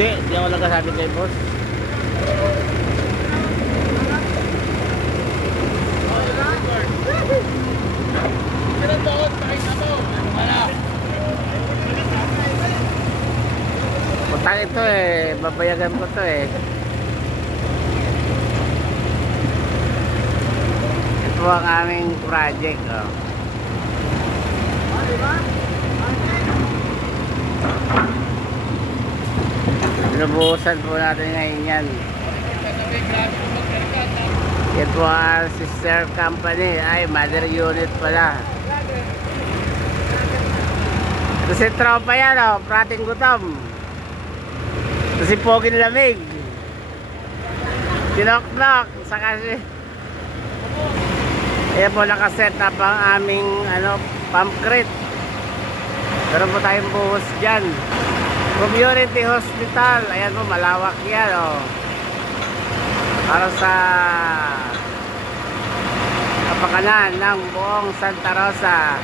Di ako nagkasabi kay boss. Utang ito eh, babayagan ko to eh. Ito ang aming project oh. Binubuhusan po natin ngayon yan. Yan po ang sister company. Ay, mother unit pala. Ito si tropa yan oh, prating gutom. Ito si Poging Lamig. Tinok-nok. Saka si... Ayan po nakaset up ang aming pump crate. Meron po tayong buhos dyan. Community hospital. Ayan po, malawak yan oh. Para sa kapakanan ng buong Santa Rosa.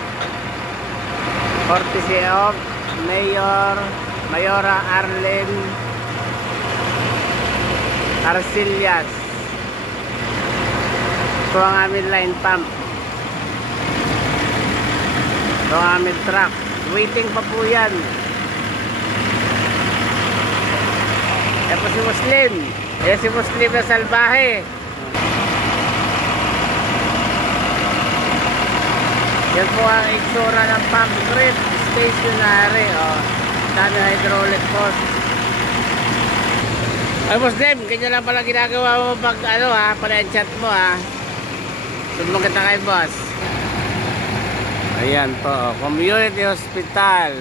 Courtesy of Mayora Arlene Arcillas. Ito ang aming line pump. Ito ang aming truck. Waiting pa po yan. Yan po si Muslim. Yan si Muslim na salbahe. Yan po ang itsura ng pump crate. Stationary. Oh. Dami hydraulic post. Ay Muslim, ganyan lang pala ginagawa mo pag pala-chat mo ha. Sumbong kita kay boss. Ayan po, community hospital.